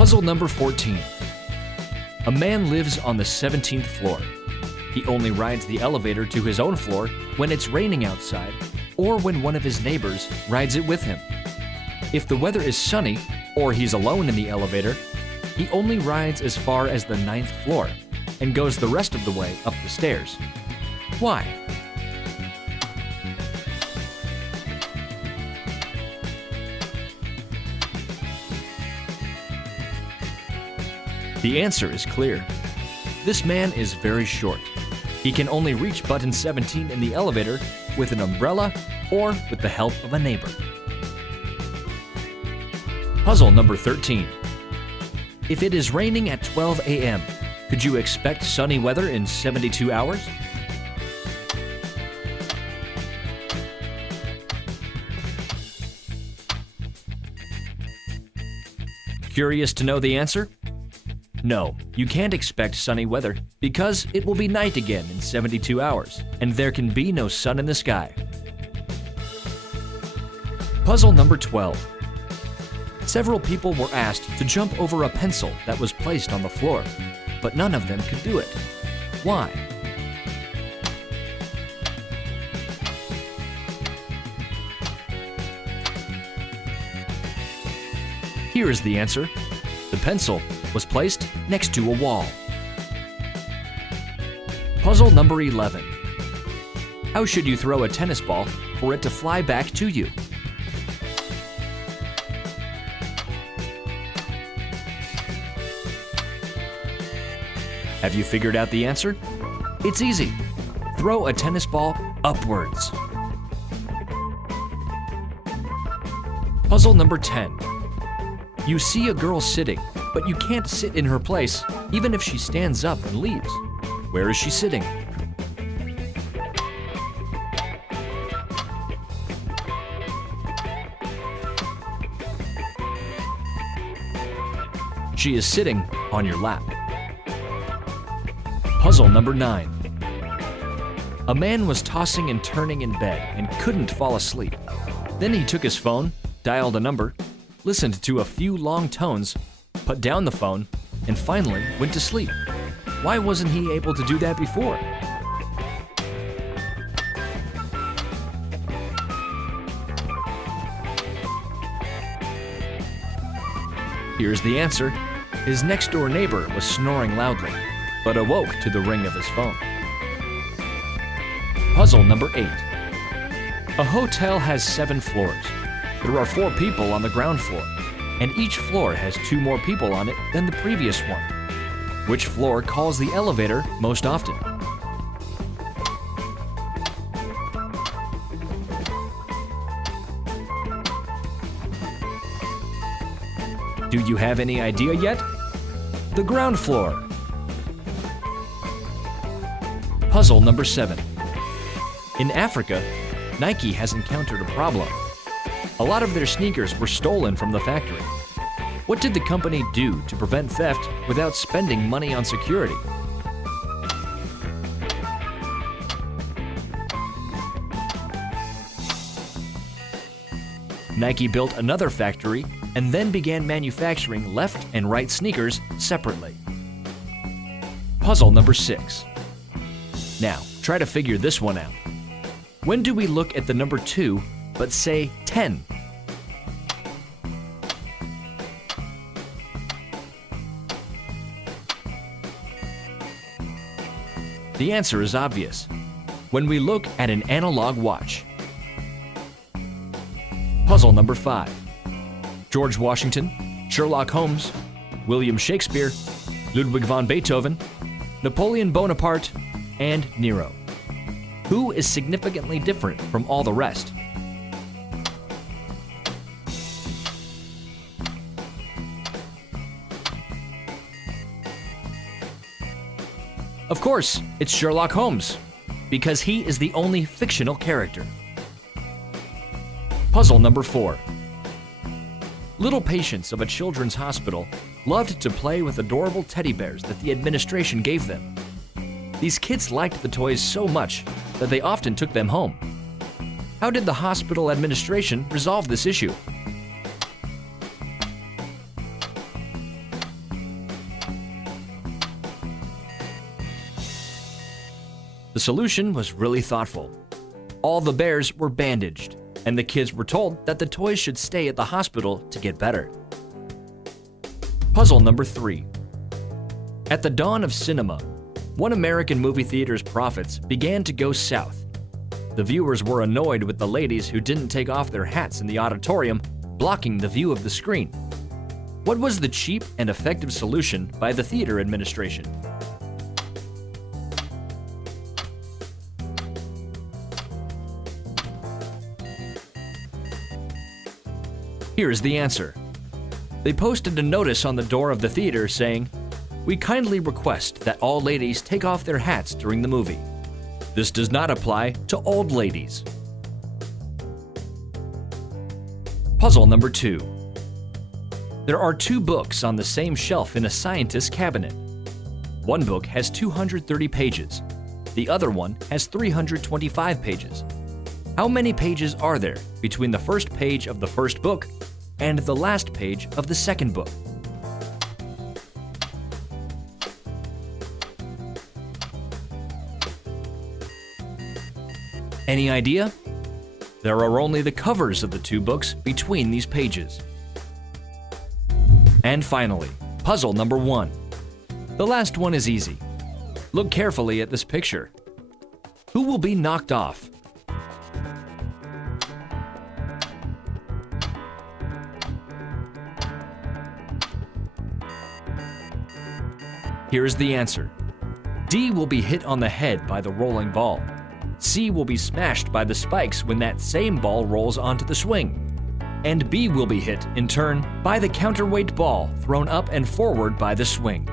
Puzzle number 14. A man lives on the 17th floor. He only rides the elevator to his own floor when it's raining outside or when one of his neighbors rides it with him. If the weather is sunny or he's alone in the elevator, he only rides as far as the 9th floor and goes the rest of the way up the stairs. Why? The answer is clear. This man is very short. He can only reach button 17 in the elevator with an umbrella or with the help of a neighbor. Puzzle number 13. If it is raining at 12 a.m., could you expect sunny weather in 72 hours? Curious to know the answer? No, you can't expect sunny weather because it will be night again in 72 hours, and there can be no sun in the sky. Puzzle number 12. Several people were asked to jump over a pencil that was placed on the floor, but none of them could do it. Why? Here is the answer. The pencil was placed next to a wall. Puzzle number 11. How should you throw a tennis ball for it to fly back to you? Have you figured out the answer? It's easy. Throw a tennis ball upwards. Puzzle number 10. You see a girl sitting, but you can't sit in her place even if she stands up and leaves. Where is she sitting? She is sitting on your lap. Puzzle number 9. A man was tossing and turning in bed and couldn't fall asleep. Then he took his phone, dialed a number, listened to a few long tones, put down the phone, and finally went to sleep. Why wasn't he able to do that before? Here's the answer. His next-door neighbor was snoring loudly, but awoke to the ring of his phone. Puzzle number 8. A hotel has 7 floors. There are 4 people on the ground floor, and each floor has 2 more people on it than the previous one. Which floor calls the elevator most often? Do you have any idea yet? The ground floor. Puzzle number 7. In Africa, Nike has encountered a problem. A lot of their sneakers were stolen from the factory. What did the company do to prevent theft without spending money on security? Nike built another factory and then began manufacturing left and right sneakers separately. Puzzle number 6. Now, try to figure this one out. When do we look at the number 2 but say 10? The answer is obvious. When we look at an analog watch. Puzzle number 5. George Washington, Sherlock Holmes, William Shakespeare, Ludwig van Beethoven, Napoleon Bonaparte, and Nero. Who is significantly different from all the rest? Of course, it's Sherlock Holmes, because he is the only fictional character. Puzzle number 4. Little patients of a children's hospital loved to play with adorable teddy bears that the administration gave them. These kids liked the toys so much that they often took them home. How did the hospital administration resolve this issue? The solution was really thoughtful. All the bears were bandaged, and the kids were told that the toys should stay at the hospital to get better. Puzzle number 3. At the dawn of cinema, one American movie theater's profits began to go south. The viewers were annoyed with the ladies who didn't take off their hats in the auditorium, blocking the view of the screen. What was the cheap and effective solution by the theater administration? Here's the answer. They posted a notice on the door of the theater saying, "We kindly request that all ladies take off their hats during the movie. This does not apply to old ladies." Puzzle number 2. There are 2 books on the same shelf in a scientist's cabinet. One book has 230 pages. The other one has 325 pages. How many pages are there between the first page of the first book and the last page of the second book? Any idea? There are only the covers of the 2 books between these pages. And finally, puzzle number 1. The last one is easy. Look carefully at this picture. Who will be knocked off? Here is the answer. D will be hit on the head by the rolling ball. C will be smashed by the spikes when that same ball rolls onto the swing. And B will be hit, in turn, by the counterweight ball thrown up and forward by the swing.